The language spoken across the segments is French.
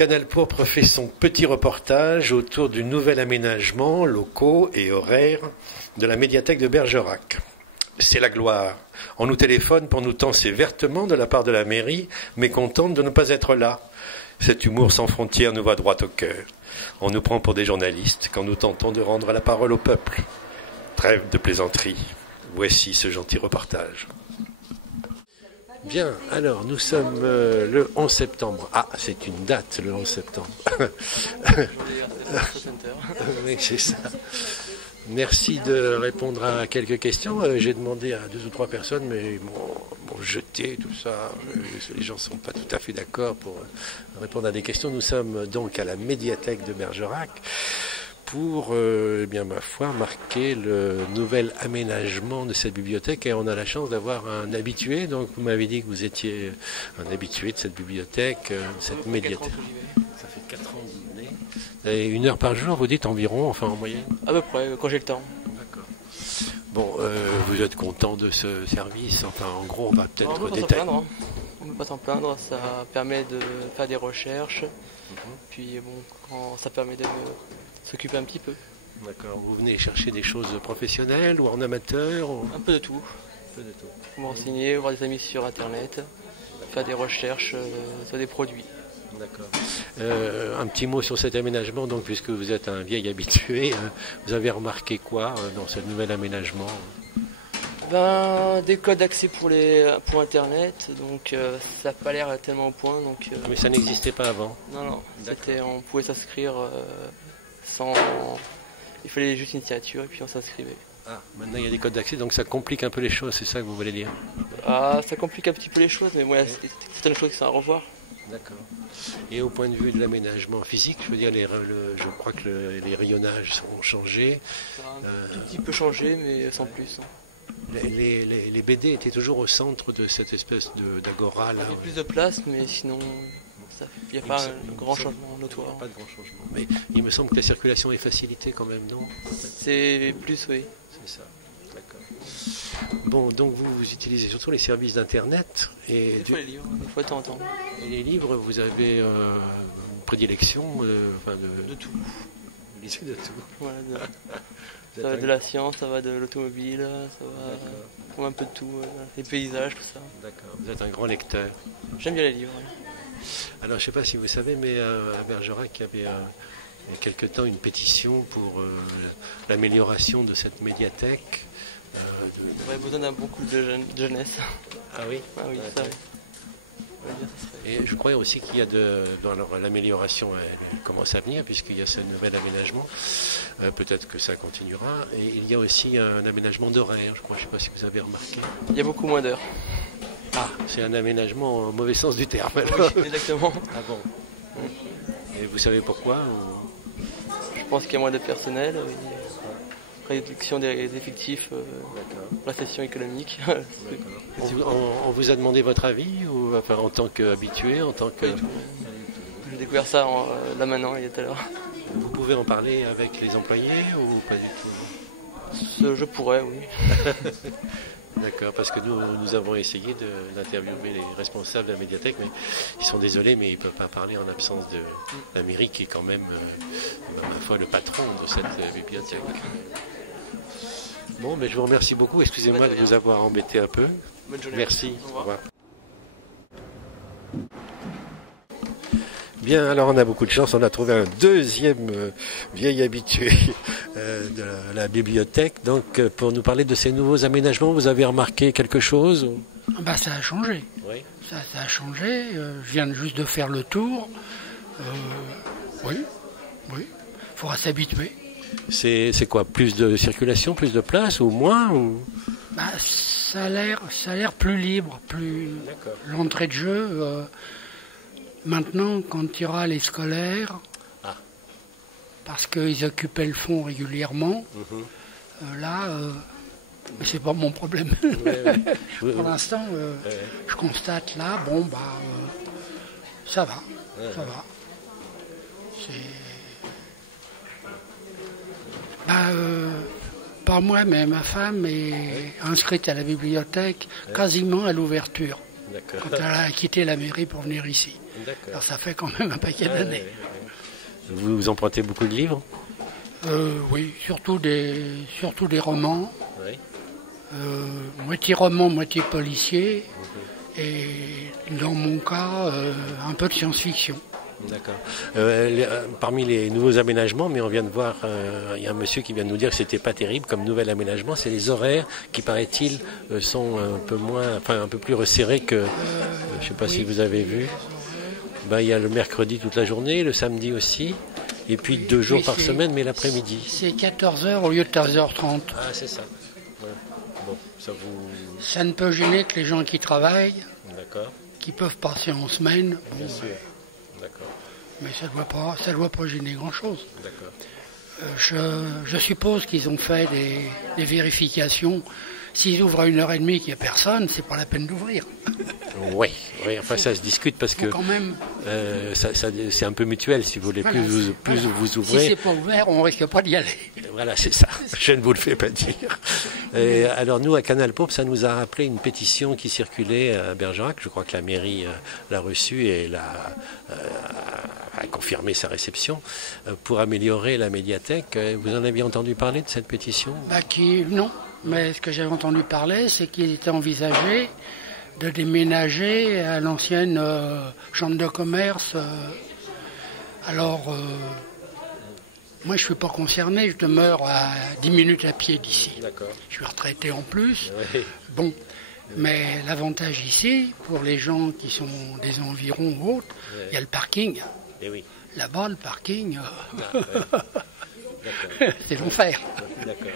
Canal Pourpre fait son petit reportage autour du nouvel aménagement, locaux et horaires de la médiathèque de Bergerac. C'est la gloire. On nous téléphone pour nous tancer vertement de la part de la mairie, mécontente de ne pas être là. Cet humour sans frontières nous va droit au cœur. On nous prend pour des journalistes quand nous tentons de rendre la parole au peuple. Trêve de plaisanterie. Voici ce gentil reportage. Bien, alors nous sommes le 11 septembre. Ah, c'est une date, le 11 septembre. Oui, c'est ça. Merci de répondre à quelques questions. J'ai demandé à 2 ou 3 personnes, mais ils m'ont jeté tout ça. Les gens ne sont pas tout à fait d'accord pour répondre à des questions. Nous sommes donc à la médiathèque de Bergerac pour, bien ma foi, marquer le nouvel aménagement de cette bibliothèque. Et on a la chance d'avoir un habitué. Donc vous m'avez dit que vous étiez un habitué de cette bibliothèque, de cette médiathèque. Ça fait 4 ans que vous venez. Et 1 heure par jour, vous dites environ, enfin en moyenne? À peu près, quand j'ai le temps. D'accord. Bon, vous êtes content de ce service? Enfin, en gros, on va peut-être détailler. On ne peut pas s'en plaindre, ça permet de faire des recherches. Puis bon, ça permet de s'occuper un petit peu. D'accord. Vous venez chercher des choses professionnelles ou en amateur ou... Un peu de tout. Vous renseigner, voir des amis sur Internet, faire des recherches sur des produits. D'accord. Un petit mot sur cet aménagement, donc, puisque vous êtes un vieil habitué, vous avez remarqué quoi dans ce nouvel aménagement? Des codes d'accès pour Internet, donc ça n'a pas l'air tellement au point. Donc, mais ça n'existait pas avant? Non, on pouvait s'inscrire sans... Il fallait juste une signature et puis on s'inscrivait. Ah, maintenant il y a des codes d'accès, donc ça complique un peu les choses, c'est ça que vous voulez dire? Ah, ça complique un petit peu les choses, mais ouais, c'est certaines choses qui sont à revoir. D'accord. Et au point de vue de l'aménagement physique, je veux dire, je crois que les rayonnages ont changé. Ça a un petit peu changé, mais sans plus. Les BD étaient toujours au centre de cette espèce d'agora. Il y a plus de place, mais sinon, il n'y a pas un grand changement notoire. Il n'y a pas de grand changement. Mais il me semble que la circulation est facilitée quand même, non? C'est plus, oui. C'est ça. D'accord. Bon, donc vous utilisez surtout les services d'Internet. Des fois les livres, des fois de temps en temps. Et les livres, vous avez une prédilection de tout. Vous lisez de tout. Voilà, ça va de la science, ça va de l'automobile, ça va un peu de tout, les paysages, tout ça. D'accord. Vous êtes un grand lecteur. J'aime bien les livres. Oui. Alors, je ne sais pas si vous savez, mais à Bergerac, il y avait il y a quelque temps une pétition pour l'amélioration de cette médiathèque. On aurait besoin d'un beaucoup de jeunesse. Ah oui? Ah oui, ça oui. Et je crois aussi qu'il y a l'amélioration, elle commence à venir puisqu'il y a ce nouvel aménagement. Peut-être que ça continuera. Et il y a aussi un aménagement d'horaire, je crois. Je ne sais pas si vous avez remarqué. Il y a beaucoup moins d'heures. Ah, c'est un aménagement au mauvais sens du terme. Oui, exactement. Ah bon. Et vous savez pourquoi ou... Je pense qu'il y a moins de personnel. Réduction des effectifs, la session économique. On vous a demandé votre avis ou enfin, en tant qu'habitué, en tant que... J'ai découvert ça là maintenant, il y a tout à l'heure. Vous pouvez en parler avec les employés ou pas du tout? Je pourrais, oui. D'accord, parce que nous avons essayé d'interviewer les responsables de la médiathèque, mais ils sont désolés, mais ils ne peuvent pas parler en absence de la mairie qui est quand même, ma foi, le patron de cette bibliothèque. Bon, mais je vous remercie beaucoup. Excusez-moi de vous avoir embêté un peu. Bonne journée. Merci. Au revoir. Bien, alors on a beaucoup de chance. On a trouvé un deuxième vieil habitué de la bibliothèque. Donc, pour nous parler de ces nouveaux aménagements, vous avez remarqué quelque chose? Ça a changé. Oui. Ça a changé. Je viens juste de faire le tour. Oui. Il faudra s'habituer. C'est quoi? Plus de circulation, plus de place ou moins ou... Ça a l'air plus libre, plus l'entrée de jeu. Maintenant, quand il y aura les scolaires, parce qu'ils occupaient le fond régulièrement, c'est pas mon problème. Pour l'instant, je constate là, ça va. Pas moi, mais ma femme est inscrite à la bibliothèque quasiment à l'ouverture. quand elle a quitté la mairie pour venir ici. Alors ça fait quand même un paquet d'années. Vous empruntez beaucoup de livres? Oui, surtout des romans. Oui. Moitié roman, moitié policier. Et dans mon cas, un peu de science-fiction. D'accord. Parmi les nouveaux aménagements, mais on vient de voir, il y a un monsieur qui vient de nous dire que c'était pas terrible comme nouvel aménagement, c'est les horaires qui, paraît-il, sont un peu plus resserrés que, je sais pas si vous avez vu. Il y a le mercredi toute la journée, le samedi aussi, et puis 2 jours par semaine, mais l'après-midi. C'est 14h au lieu de 13h30. Ah, c'est ça. Ouais. Bon, ça ne peut gêner que les gens qui travaillent, d'accord, qui peuvent passer en semaine. Bien sûr. D'accord. Mais ça doit pas gêner grand-chose. D'accord. Je suppose qu'ils ont fait des vérifications. S'ils ouvrent à 1h30 qu'il n'y a personne, c'est pas la peine d'ouvrir. Oui, enfin ça se discute parce que c'est un peu mutuel, si vous voulez. Voilà, plus vous ouvrez... Si c'est pas ouvert, on risque pas d'y aller. Voilà, c'est ça. Je ne vous le fais pas dire. Et alors nous, à Canal Pop, ça nous a rappelé une pétition qui circulait à Bergerac. Je crois que la mairie l'a reçue et a confirmé sa réception pour améliorer la médiathèque. Vous en aviez entendu parler de cette pétition? Non. Mais ce que j'avais entendu parler, c'est qu'il était envisagé de déménager à l'ancienne chambre de commerce. Alors, moi je ne suis pas concerné, je demeure à 10 minutes à pied d'ici. D'accord. Je suis retraité en plus. Oui. Bon, mais l'avantage ici, pour les gens qui sont des environs ou autres, il y a le parking. Et oui. Là-bas, le parking, c'est l'enfer. D'accord.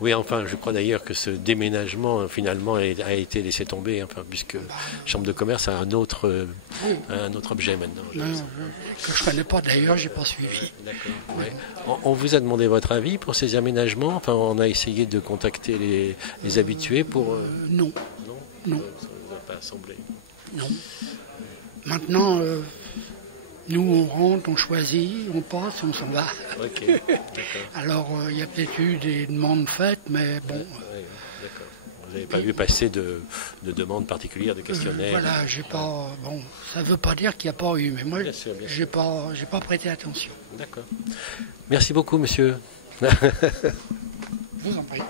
Oui, enfin, je crois d'ailleurs que ce déménagement, finalement, a été laissé tomber, puisque Chambre de commerce a un autre objet maintenant. Que je ne connais pas d'ailleurs, j'ai pas suivi. D'accord. Ouais. On vous a demandé votre avis pour ces aménagements. Enfin, on a essayé de contacter les habitués pour. Non. Non. Ça ne vous a pas semblé. Non. Maintenant. Nous, on rentre, on choisit, on passe, on s'en va. Ok, d'accord. Alors, il y a peut-être eu des demandes faites, mais bon. Oui, d'accord. Vous n'avez pas vu passer de demandes particulières, de questionnaires? Voilà, j'ai pas. Bon, ça ne veut pas dire qu'il n'y a pas eu, mais moi, j'ai pas prêté attention. D'accord. Merci beaucoup, monsieur. Je vous en prie.